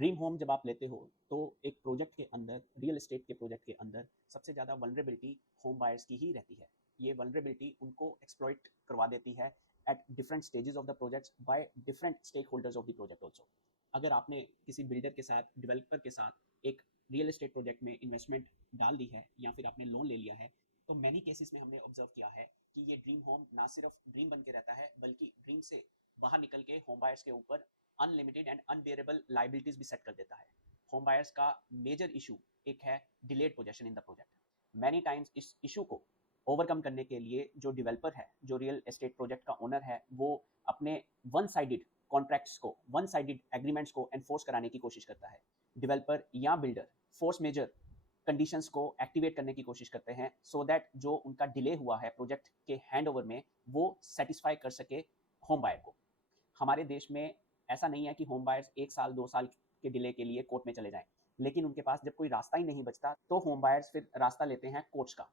Dream home जब आप लेते हो तो एक प्रोजेक्ट के अंदर, रियल एस्टेट के प्रोजेक्ट के अंदर सबसे ज़्यादा वल्नरेबिलिटी होम बायर्स की ही रहती है। ये वल्नरेबिलिटी उनको एक्सप्लॉइट करवा देती है at different stages of the projects by different stakeholders of the project also. अगर आपने किसी बिल्डर के साथ, डेवलपर के साथ एक रियल एस्टेट प्रोजेक्ट में इन्वेस्टमेंट डाल दी है या फिर आपने लोन ले लिया है, तो मैनी केसेस में हमने ऑब्जर्व किया है कि ये ड्रीम होम ना सिर्फ ड्रीम बन के रहता है, बल्कि ड्रीम से बाहर निकल के होम बायर्स के ऊपर अनलिमिटेड एंड अनबेरेबल लाइबिलिटीज भी सेट कर देता है। होम बायर्स का मेजर इशू एक है delayed possession in the project. Many times इस इशू को ओवरकम करने के लिए जो डेवलपर है, जो रियल एस्टेट प्रोजेक्ट का ओनर है, वो अपने वन साइडेड कॉन्ट्रैक्ट्स को, वन साइडेड एग्रीमेंट्स को एनफोर्स कराने की कोशिश करता है। डेवलपर या बिल्डर फोर्स मेजर कंडीशंस को एक्टिवेट करने की कोशिश करते हैं सो दैट जो उनका डिले हुआ है प्रोजेक्ट के हैंडओवर में, वो सेटिस्फाई कर सके होम बायर को। हमारे देश में ऐसा नहीं है कि होम बायर्स 1 साल 2 साल के डिले के लिए कोर्ट में चले जाएं, लेकिन उनके पास जब कोई रास्ता ही नहीं बचता तो होम बायर्स फिर रास्ता लेते हैं कोर्ट्स का।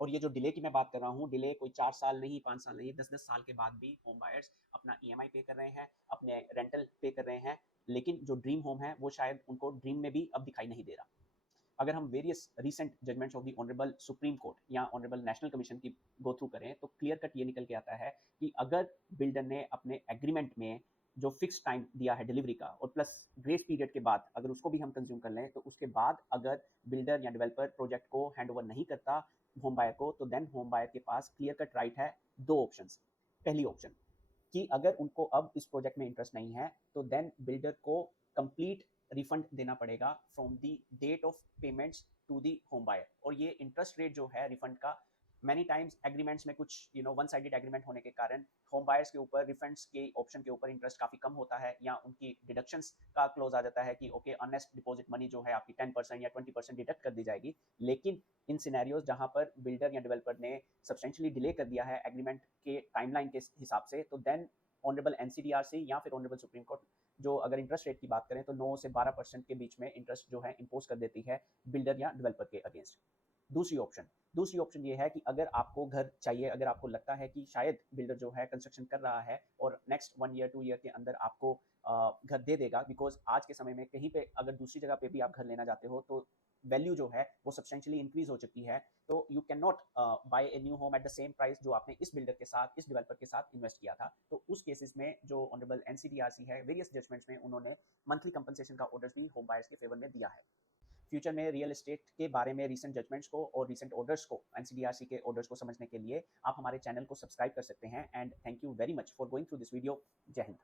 और ये जो डिले की मैं बात कर रहा हूँ, डिले कोई 4 साल नहीं, 5 साल नहीं, 10-10 साल के बाद भी होम बायर्स अपना ईएमआई पे कर रहे हैं, अपने रेंटल पे कर रहे हैं, लेकिन जो ड्रीम होम है वो शायद उनको ड्रीम में भी अब दिखाई नहीं दे रहा। अगर हम various recent judgements of the honourable supreme court या ऑनरेबल नेशनल कमीशन की गो थ्रू करें तो क्लियर कट ये निकल के आता है कि अगर बिल्डर ने अपने एग्रीमेंट में जो फिक्स टाइम दिया है डिलीवरी का और प्लस ग्रेस पीरियड के बाद अगर उसको भी हम कंज्यूम कर लें, तो उसके बाद अगर बिल्डर या डेवलपर प्रोजेक्ट को हैंड ओवर नहीं करता होम बायर को, तो देन होम बायर के पास क्लियर कट राइट है दो ऑप्शंस। पहली ऑप्शन कि अगर उनको अब इस प्रोजेक्ट में इंटरेस्ट नहीं है, तो देन बिल्डर को कंप्लीट रिफंड देना पड़ेगा from the date of payments to the home buyer. और ये इंटरेस्ट रेट जो है रिफंड का, मैनी टाइम्स एग्रीमेंट्स में कुछ वन साइडेड एग्रीमेंट होने के कारण होम बायर्स के ऊपर रिफंड्स के ऑप्शन के ऊपर इंटरेस्ट काफी कम होता है, या उनकी डिडक्शंस का क्लोज आ जाता है कि ओके अर्नेस्ट डिपॉजिट मनी जो है आपकी 10% या 20% डिडक्ट कर दी जाएगी। लेकिन इन सिनेरियोज जहां पर बिल्डर या डेवलपर ने सब्सटेंशियली डिले कर दिया है एग्रीमेंट के टाइमलाइन के हिसाब से, तो देन ऑनरेबल एनसीडीआरसी या फिर ऑनरेबल सुप्रीम कोर्ट जो अगर इंटरेस्ट रेट की बात करें तो 9 से 12% के बीच में इंटरेस्ट जो है इम्पोज कर देती है बिल्डर या डेवलपर के अगेंस्ट। दूसरी ऑप्शन ये है कि अगर आपको घर चाहिए, अगर आपको लगता है कि शायद बिल्डर जो है कंस्ट्रक्शन कर रहा है और नेक्स्ट 1 ईयर 2 ईयर के अंदर आपको घर दे देगा, बिकॉज आज के समय में कहीं पे अगर दूसरी जगह पे भी आप घर लेना चाहते हो तो वैल्यू जो है वो सब्सटेंशियली इंक्रीज हो चुकी है, तो you can not buy a new home at the same price जो आपने इस बिल्डर के साथ, इस डेवलपर के साथ इन्वेस्ट किया था। तो उस केसेस में जो ऑनरेबल एनसीडीआरसी है, वेरियस जजमेंट्स में उन्होंने मंथली कंपनसेशन का ऑर्डर्स भी होम बायर्स के फेवर में दिया है। फ्यूचर में रियल एस्टेट के बारे में रिसेंट जजमेंट्स को और रिसेंट ऑर्डर्स को, एनसीडीआरसी के ऑर्डर्स को समझने के लिए आप हमारे चैनल को सब्सक्राइब कर सकते हैं। And thank you very much for going through this video. जय हिंद।